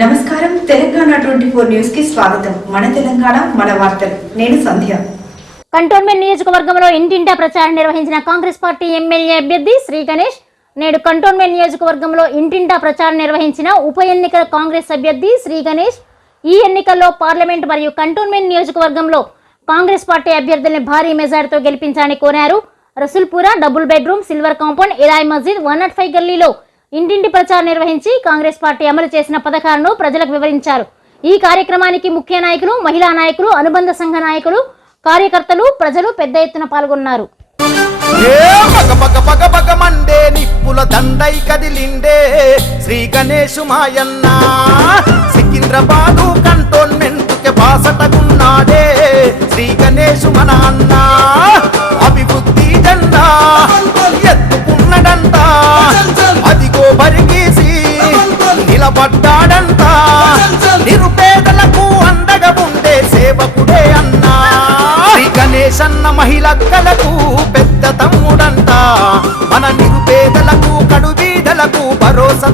నమస్కారం. Telangana twenty four న్యూస్కి స్వాగతం. మన తెలంగాణ మన వార్తలు. నేను సంధ్య. కంటోన్మెంట్ నియోజకవర్గంలో ఇంటింటా ప్రచారం నిర్వహించిన కాంగ్రెస్ పార్టీ ఎమ్మెల్యే అభ్యర్థి శ్రీ గణేష్. నేడు కంటోన్మెంట్ నియోజకవర్గంలో ఇంటింటా ప్రచారం నిర్వహించిన ఉప ఎన్నికల కాంగ్రెస్ అభ్యర్థి శ్రీ గణేష్. ఈ ఎన్నికల్లో పార్లమెంట్ మరియు కంటోన్మెంట్ నియోజకవర్గంలో కాంగ్రెస్ పార్టీ అభ్యర్థుల్ని భారీ మెజార్టీతో గెలిపించాలని కోరారు. Rasoolpura double bedroom silver compound ఇరాయ్ మస్జిద్ వన్ నాట్ ఫైవ్ గల్లీలో ఇంటింటి ప్రచారం నిర్వహించి కాంగ్రెస్ పార్టీ అమలు చేసిన పథకాలను ప్రజలకు వివరించారు. ఈ కార్యక్రమానికి ముఖ్య నాయకులు మహిళా నాయకులు అనుబంధ సంఘ నాయకులు కార్యకర్తలు ప్రజలు పెద్ద ఎత్తున పాల్గొన్నారు. నిప్పుల దండై కదిలిండే శ్రీ గణేశు మాయన్న. సికింద్రాబాదు కంటోన్మెంట్కి బాసటగున్నాడే శ్రీ గణేశు మన అన్నా. నిలబడ్డాడంట నిరుపేదలకు అండగా ఉండే సేవకుడే అన్నా. శ్రీ గణేశ్ అన్న మహిళక్కలకు పెద్ద తమ్ముడంట మన నిరుపేదలకు కడుబీదలకు భరోసా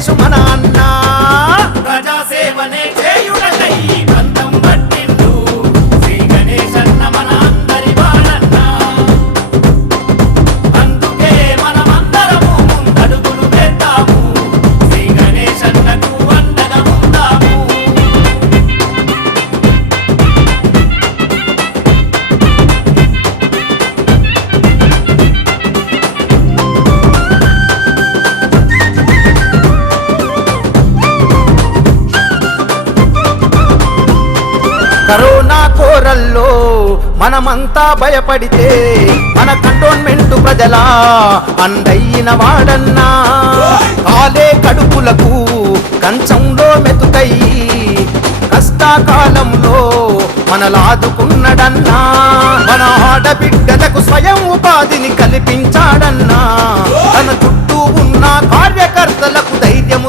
శ్రీ పోరల్లో కోరల్లో మనమంతా భయపడితే మన కంటోన్మెంట్ ప్రజల అందయిన వాడన్నా. కాలే కడుపులకు కంచంలో మెతుకై కష్టాకాలంలో మనలాదుకున్నడన్నా. మన ఆడబిడ్డలకు స్వయం ఉపాధిని కల్పించాడన్నా. తన చుట్టూ ఉన్న కార్యకర్తలకు ధైర్యము